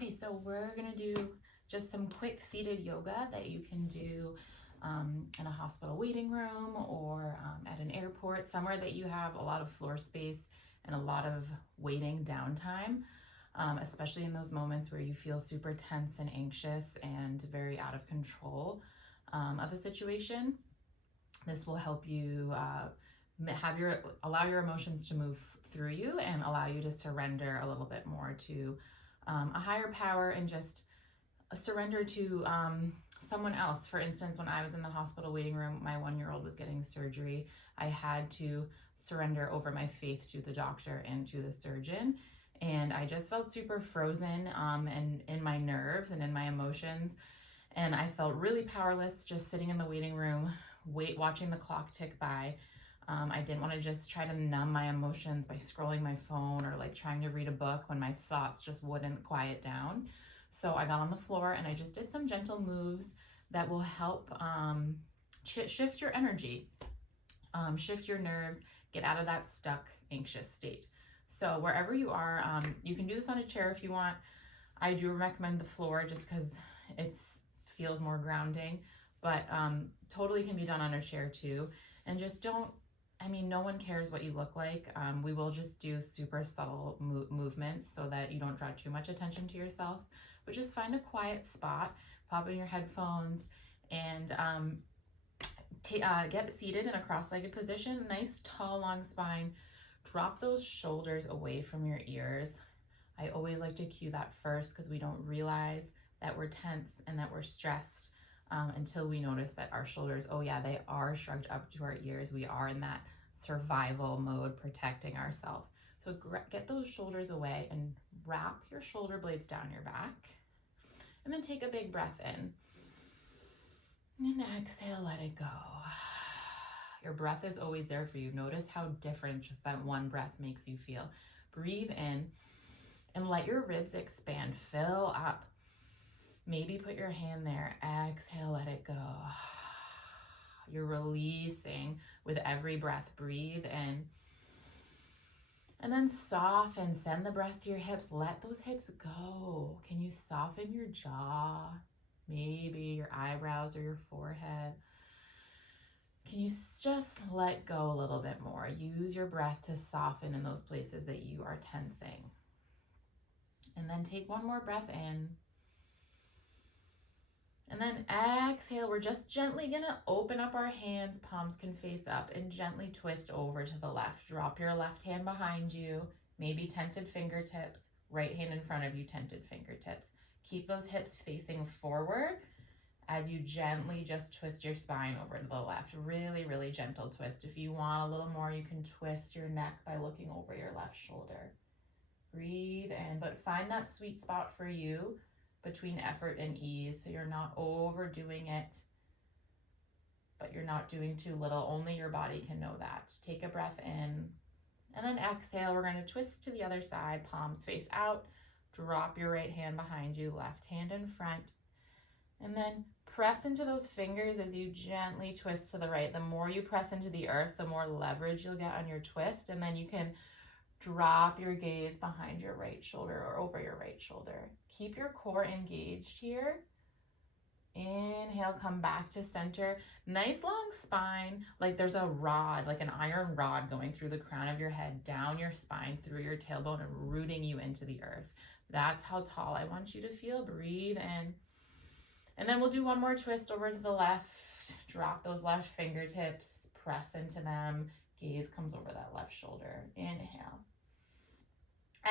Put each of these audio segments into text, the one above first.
Okay, so we're gonna do just some quick seated yoga that you can do in a hospital waiting room or at an airport, somewhere that you have a lot of floor space and a lot of waiting downtime, especially in those moments where you feel super tense and anxious and very out of control of a situation. This will help you allow your emotions to move through you and allow you to surrender a little bit more to a higher power and just surrender to someone else. For instance, when I was in the hospital waiting room, my 1-year-old was getting surgery. I had to surrender over my faith to the doctor and to the surgeon. And I just felt super frozen and in my nerves and in my emotions. And I felt really powerless just sitting in the waiting room, watching the clock tick by. I didn't want to just try to numb my emotions by scrolling my phone or like trying to read a book when my thoughts just wouldn't quiet down. So I got on the floor and I just did some gentle moves that will help shift your energy, shift your nerves, get out of that stuck, anxious state. So wherever you are, you can do this on a chair if you want. I do recommend the floor just because it feels more grounding, but totally can be done on a chair too. And just no one cares what you look like. We will just do super subtle movements so that you don't draw too much attention to yourself. But just find a quiet spot, pop in your headphones, and get seated in a cross-legged position. Nice, tall, long spine. Drop those shoulders away from your ears. I always like to cue that first because we don't realize that we're tense and that we're stressed until we notice that our shoulders, oh yeah, they are shrugged up to our ears. We are in that survival mode, protecting ourselves. So get those shoulders away and wrap your shoulder blades down your back. And then take a big breath in. And exhale, let it go. Your breath is always there for you. Notice how different just that one breath makes you feel. Breathe in and let your ribs expand. Fill up. Maybe put your hand there. Exhale, let it go. You're releasing with every breath. Breathe in. And then soften. Send the breath to your hips. Let those hips go. Can you soften your jaw? Maybe your eyebrows or your forehead. Can you just let go a little bit more? Use your breath to soften in those places that you are tensing. And then take one more breath in. And then exhale. We're just gently going to open up our hands. Palms can face up and gently twist over to the left. Drop your left hand behind you, maybe tented fingertips. Right hand in front of you, tented fingertips. Keep those hips facing forward as you gently just twist your spine over to the left. Really, really gentle twist. If you want a little more, you can twist your neck by looking over your left shoulder. Breathe in, but find that sweet spot for you between effort and ease, so you're not overdoing it, but you're not doing too little. Only your body can know that. Take a breath in, and then exhale. We're going to twist to the other side, palms face out. Drop your right hand behind you, left hand in front, and then press into those fingers as you gently twist to the right. The more you press into the earth, the more leverage you'll get on your twist, and then you can drop your gaze behind your right shoulder or over your right shoulder. Keep your core engaged here. Inhale, come back to center. Nice long spine, like there's a rod, like an iron rod going through the crown of your head, down your spine, through your tailbone, and rooting you into the earth. That's how tall I want you to feel. Breathe in. And then we'll do one more twist over to the left. Drop those left fingertips, press into them. Gaze comes over that left shoulder. Inhale.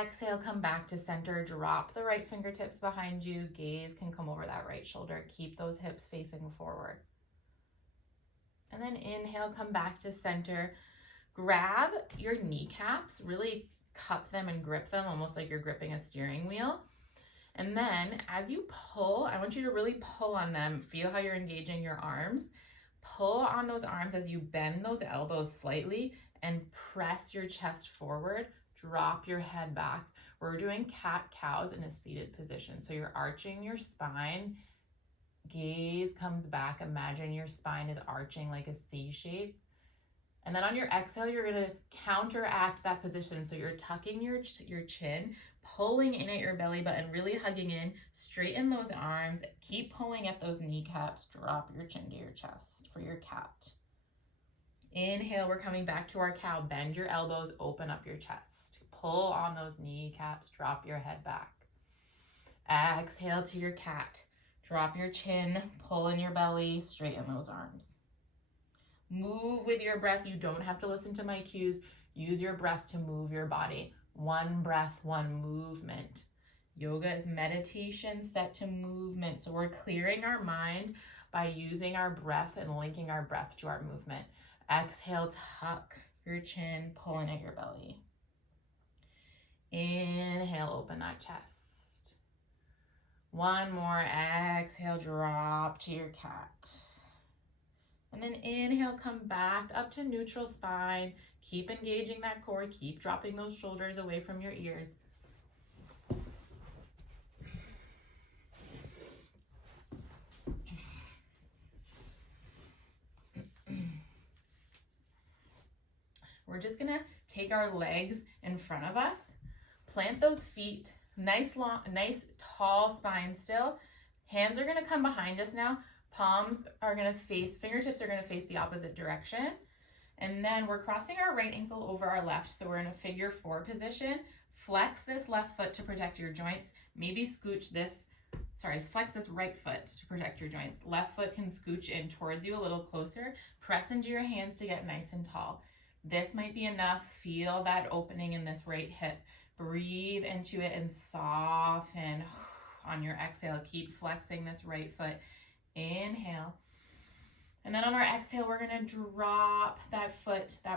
Exhale, come back to center. Drop the right fingertips behind you. Gaze can come over that right shoulder. Keep those hips facing forward. And then inhale, come back to center. Grab your kneecaps, really cup them and grip them almost like you're gripping a steering wheel. And then as you pull, I want you to really pull on them. Feel how you're engaging your arms. Pull on those arms as you bend those elbows slightly and press your chest forward. Drop your head back. We're doing cat-cows in a seated position. So you're arching your spine. Gaze comes back. Imagine your spine is arching like a C shape. And then on your exhale, you're going to counteract that position. So you're tucking your chin, pulling in at your belly button, really hugging in, straighten those arms, keep pulling at those kneecaps, drop your chin to your chest for your cat. Inhale, we're coming back to our cow. Bend your elbows, open up your chest. Pull on those kneecaps, drop your head back. Exhale to your cat. Drop your chin, pull in your belly, straighten those arms. Move with your breath. You don't have to listen to my cues. Use your breath to move your body. One breath, one movement. Yoga is meditation set to movement. So we're clearing our mind by using our breath and linking our breath to our movement. Exhale, tuck your chin, pull in at your belly. Inhale, open that chest. One more. Exhale, drop to your cat. And then inhale, come back up to neutral spine. Keep engaging that core. Keep dropping those shoulders away from your ears. We're just gonna take our legs in front of us, plant those feet, nice long, nice tall spine still. Hands are gonna come behind us now. Palms are gonna face, fingertips are gonna face the opposite direction. And then we're crossing our right ankle over our left. So we're in a figure 4 position. Flex this left foot to protect your joints. Maybe flex this right foot to protect your joints. Left foot can scooch in towards you a little closer. Press into your hands to get nice and tall. This might be enough. Feel that opening in this right hip. Breathe into it and soften. On your exhale, keep flexing this right foot. Inhale. And then on our exhale, we're gonna drop that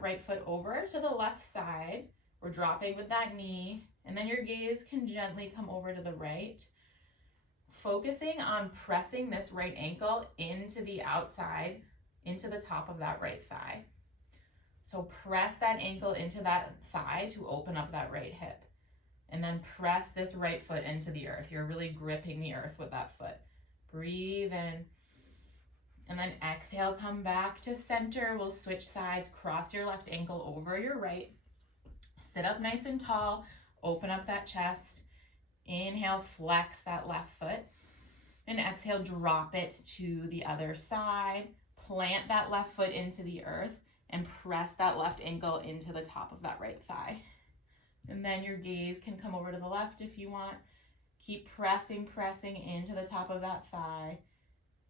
right foot over to the left side. We're dropping with that knee. And then your gaze can gently come over to the right. Focusing on pressing this right ankle into the outside, into the top of that right thigh. So press that ankle into that thigh to open up that right hip. And then press this right foot into the earth. You're really gripping the earth with that foot. Breathe in. And then exhale, come back to center. We'll switch sides, cross your left ankle over your right. Sit up nice and tall, open up that chest. Inhale, flex that left foot. And exhale, drop it to the other side. Plant that left foot into the earth and press that left ankle into the top of that right thigh. And then your gaze can come over to the left if you want. Keep pressing into the top of that thigh.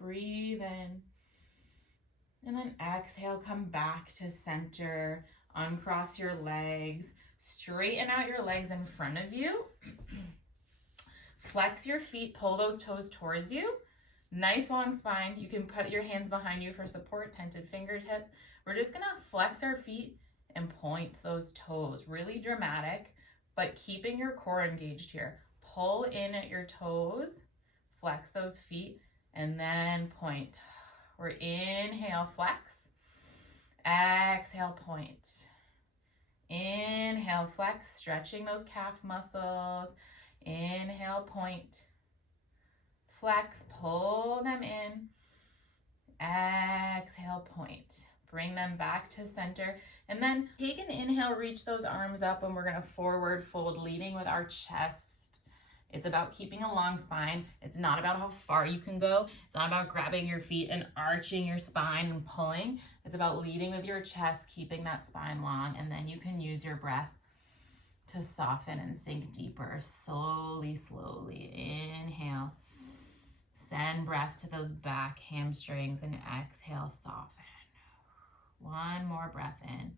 Breathe in. And then exhale, come back to center. Uncross your legs. Straighten out your legs in front of you. Flex your feet, pull those toes towards you. Nice long spine. You can put your hands behind you for support, tented fingertips. We're just gonna flex our feet and point those toes. Really dramatic, but keeping your core engaged here. Pull in at your toes, flex those feet, and then point. We're inhale, flex. Exhale, point. Inhale, flex, stretching those calf muscles. Inhale, point. Flex, pull them in. Exhale, point. Bring them back to center. And then take an inhale, reach those arms up, and we're gonna forward fold, leading with our chest. It's about keeping a long spine. It's not about how far you can go. It's not about grabbing your feet and arching your spine and pulling. It's about leading with your chest, keeping that spine long, and then you can use your breath to soften and sink deeper. Slowly, slowly. Inhale. Send breath to those back hamstrings and exhale, soften. One more breath in.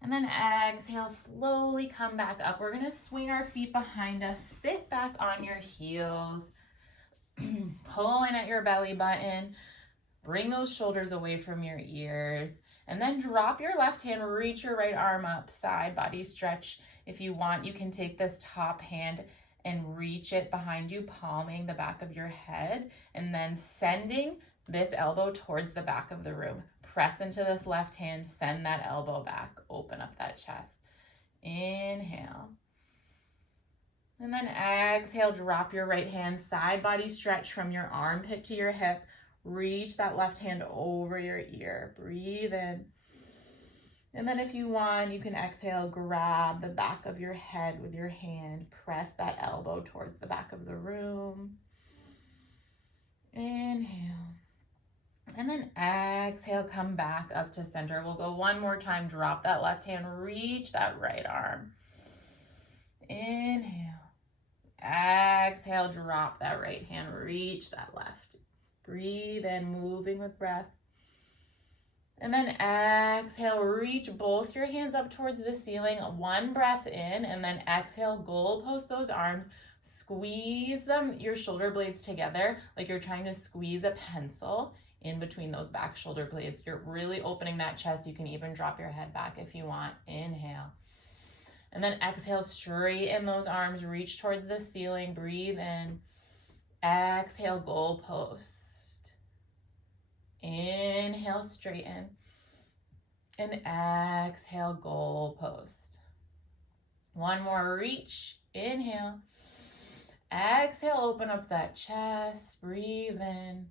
And then exhale, slowly come back up. We're gonna swing our feet behind us, sit back on your heels, pull in at your belly button, bring those shoulders away from your ears, and then drop your left hand, reach your right arm up, side body stretch. If you want, you can take this top hand and reach it behind you, palming the back of your head, and then sending this elbow towards the back of the room. Press into this left hand, send that elbow back, open up that chest. Inhale. And then exhale, drop your right hand, side body stretch from your armpit to your hip. Reach that left hand over your ear. Breathe in. And then if you want, you can exhale, grab the back of your head with your hand, press that elbow towards the back of the room. Inhale. And then exhale, come back up to center. We'll go one more time, drop that left hand, reach that right arm. Inhale. Exhale, drop that right hand, reach that left. Breathe in, moving with breath. And then exhale, reach both your hands up towards the ceiling. One breath in, and then exhale, goalpost those arms. Squeeze them, your shoulder blades together, like you're trying to squeeze a pencil in between those back shoulder blades. You're really opening that chest. You can even drop your head back if you want. Inhale. And then exhale, straighten those arms, reach towards the ceiling, breathe in. Exhale, goalpost. Inhale, straighten. And exhale, goalpost. One more, reach. Inhale. Exhale, open up that chest, breathe in.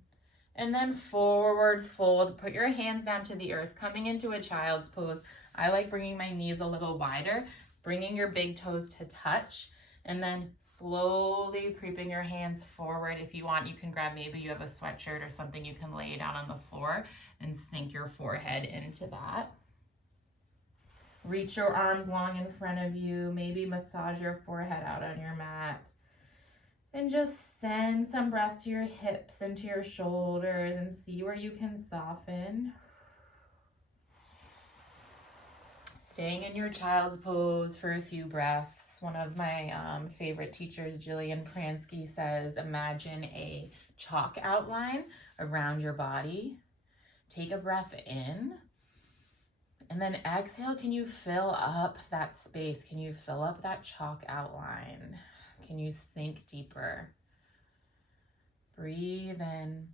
And then forward fold, put your hands down to the earth, coming into a child's pose. I like bringing my knees a little wider, bringing your big toes to touch, and then slowly creeping your hands forward. If you want, you can grab, maybe you have a sweatshirt or something, you can lay down on the floor and sink your forehead into that. Reach your arms long in front of you, maybe massage your forehead out on your mat. And just send some breath to your hips and to your shoulders and see where you can soften. Staying in your child's pose for a few breaths. One of my favorite teachers, Jillian Pransky, says, imagine a chalk outline around your body. Take a breath in. And then exhale, can you fill up that space? Can you fill up that chalk outline? Can you sink deeper? Breathe in.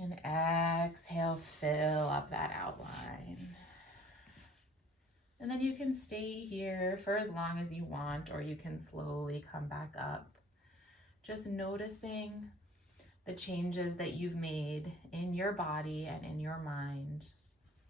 And exhale, fill up that outline. And then you can stay here for as long as you want, or you can slowly come back up. Just noticing the changes that you've made in your body and in your mind.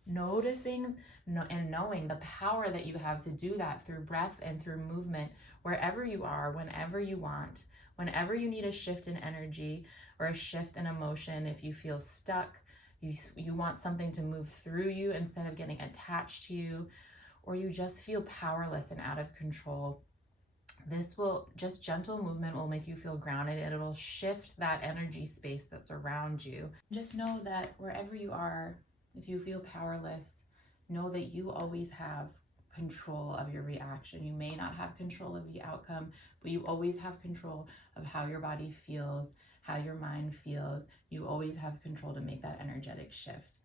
Noticing and knowing the power that you have to do that through breath and through movement, wherever you are, whenever you want. Whenever you need a shift in energy or a shift in emotion, if you feel stuck, you want something to move through you instead of getting attached to you, or you just feel powerless and out of control, just gentle movement will make you feel grounded. It will shift that energy space that's around you. Just know that wherever you are, if you feel powerless, know that you always have control of your reaction. You may not have control of the outcome, but you always have control of how your body feels, how your mind feels. You always have control to make that energetic shift.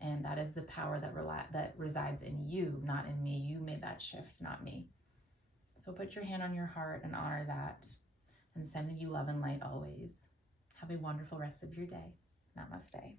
And that is the power that resides in you, not in me. You made that shift, not me. So put your hand on your heart and honor that, and sending you love and light always. Have a wonderful rest of your day. Namaste.